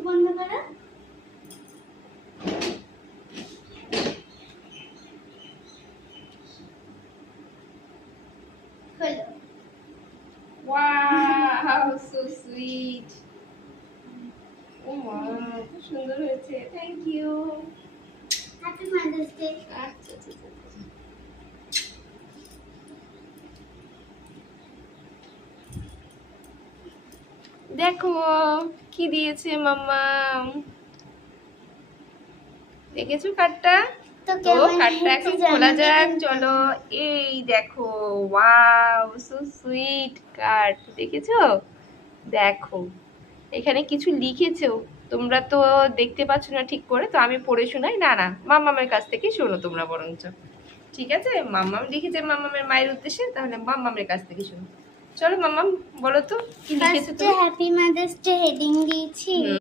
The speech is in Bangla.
মুখ বন্ধ করো। খোলো। Wow, so sweet. ও মা, খুব সুন্দর হয়েছে, thank you. Happy mother's day. আচ্ছা আচ্ছা আচ্ছা। দেখো কি দিয়েছে মাম্মা, দেখেছো কার্ডটা? তো তো কার্ডটা এখন খোলা যাক, চলো। এই দেখো, ওয়াও, সো সুইট কার্ড, দেখেছো? দেখো এখানে কিছু লিখেছো, তোমরা তো দেখতে পাচ্ছ না ঠিক করে, তো আমি পড়ে শোনাই। না না, মাম্মামের কাছ থেকে শোনো তোমরা বরঞ্চ। ঠিক আছে, মাম্মাম লিখেছে মাম্মামের মায়ের উদ্দেশ্যে, তাহলে মাম্মামের কাছ থেকে শোনো। চলো মাম্মাম, বলো তো কি লিখেছো ফার্স্টে তুমি? হ্যাপি মাদার্স ডে হেডিং দিয়েছি।